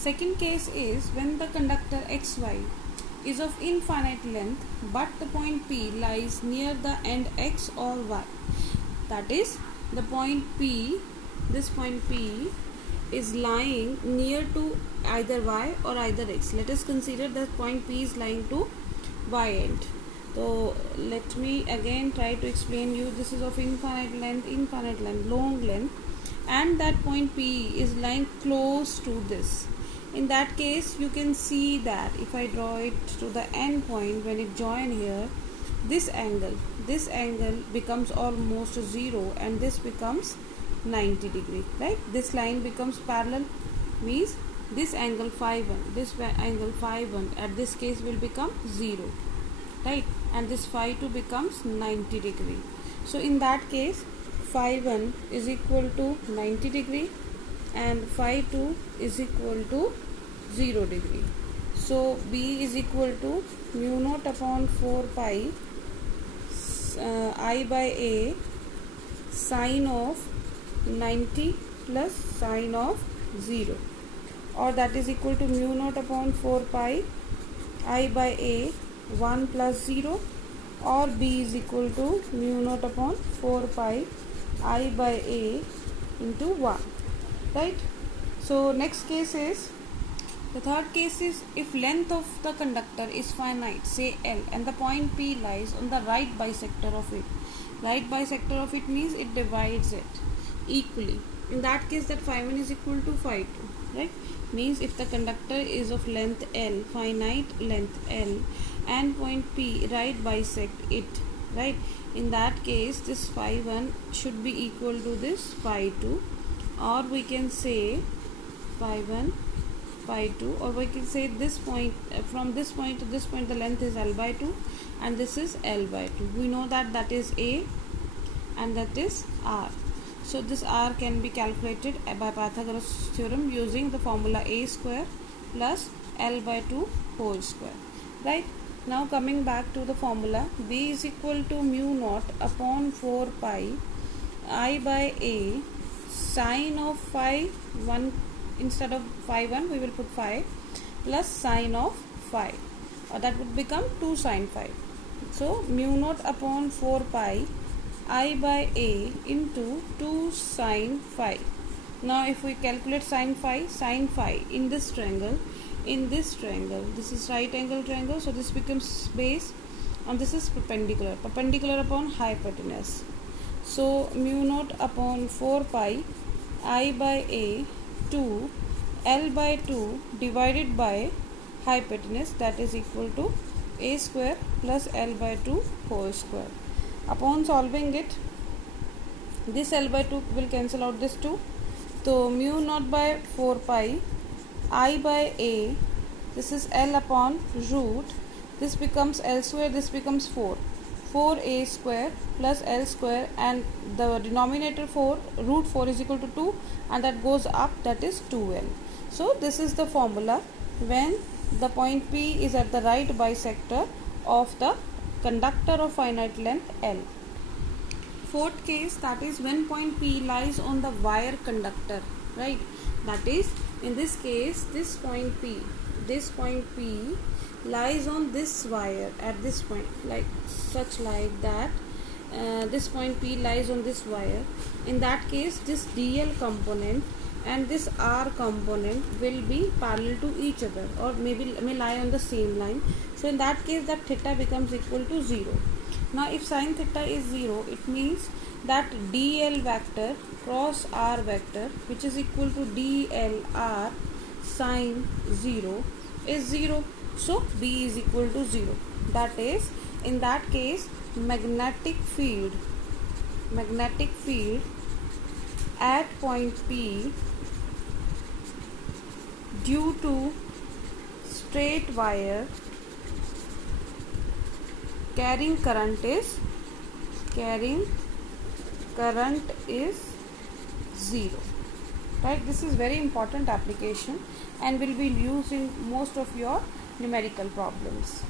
Second case is when the conductor xy is of infinite length but the point P lies near the end x or y. That is, the point P, this point P is lying near to either y or either x. Let us consider that point P is lying to y end. So let me again try to explain you. This is of infinite length, long length, and that point P is lying close to this. In that case, you can see that if I draw it to the end point, when it join here, this angle becomes almost 0 and this becomes 90 degree, right? This line becomes parallel, means this angle phi 1, this angle phi 1 at this case will become 0, right? And this phi 2 becomes 90 degree. So in that case, phi 1 is equal to 90 degree and phi 2 is equal to 0 degree. So B is equal to mu naught upon 4 pi I by A sine of 90 plus sine of 0, or that is equal to mu naught upon 4 pi I by A 1 plus 0, or B is equal to mu naught upon 4 pi I by A into 1, right? So next case is, the third case is if length of the conductor is finite, say L, and the point P lies on the right bisector of it. Right bisector of it means it divides it equally. In that case, that phi 1 is equal to phi 2, right? Means if the conductor is of length L, finite length L, and point P right bisect it, right? In that case, this phi 1 should be equal to this phi 2, or we can say phi 1 phi 2, or we can say this point, from this point to this point the length is L by 2 and this is L by 2. We know that that is A and that is R. So this R can be calculated by Pythagoras theorem using the formula A square plus L by 2 whole square, right? Now coming back to the formula, B is equal to mu naught upon 4 pi I by A sine of phi 1, instead of phi 1 we will put phi, plus sine of phi, or that would become 2 sine phi. So mu naught upon 4 pi I by A into 2 sine phi. Now if we calculate sine phi in this triangle, this is right angle triangle, so this becomes base and this is perpendicular upon hypotenuse. So mu naught upon 4 pi I by A 2 L by 2 divided by hypotenuse, that is equal to A square plus L by 2 whole square. Upon solving it, this L by 2 will cancel out this 2. So mu naught by 4 pi I by A, this is L upon root, this becomes L square, this becomes 4a square plus L square, and the denominator 4, root 4 is equal to 2, and that goes up, that is 2L. So this is the formula when the point P is at the right bisector of the conductor of finite length L. Fourth case, that is when point P lies on the wire conductor, right? That is, in this case, this point P lies on this wire at this point, like that. This point P lies on this wire. In that case, this DL component and this R component will be parallel to each other, or may lie on the same line. So in that case, that theta becomes equal to 0. Now if sin theta is 0, it means that DL vector cross R vector, which is equal to DLR sin 0, is 0. So B is equal to 0. That is, in that case, magnetic field at point P due to straight wire carrying current is 0, right? This is very important application and will be used in most of your numerical problems.